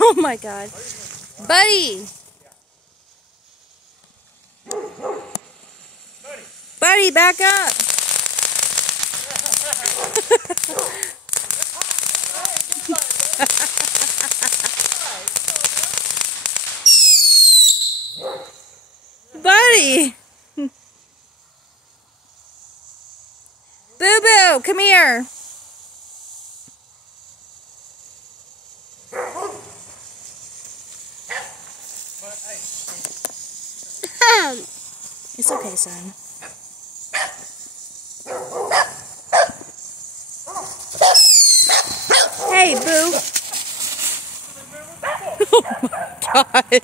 Oh my God. Buddy! Buddy, back up! Buddy! Boo Boo, come here! It's okay, son. Hey, Boo! Oh my God!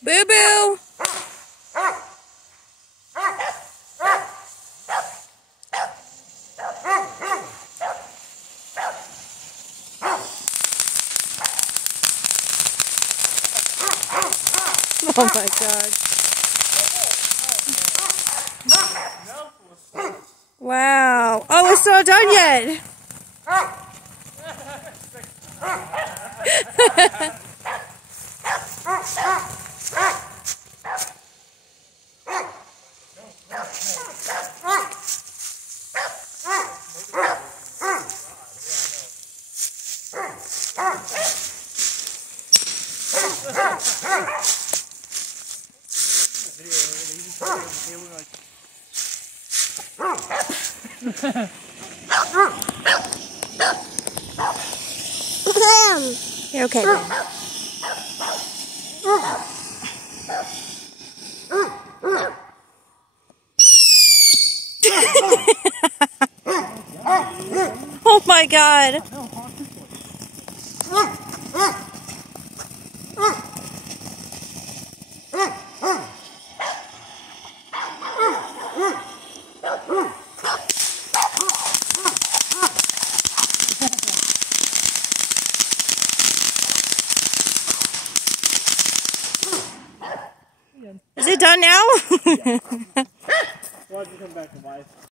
Boo Boo! Oh my God. Wow. Oh, it's not done yet. You're okay, man. Oh my God. Is it done now?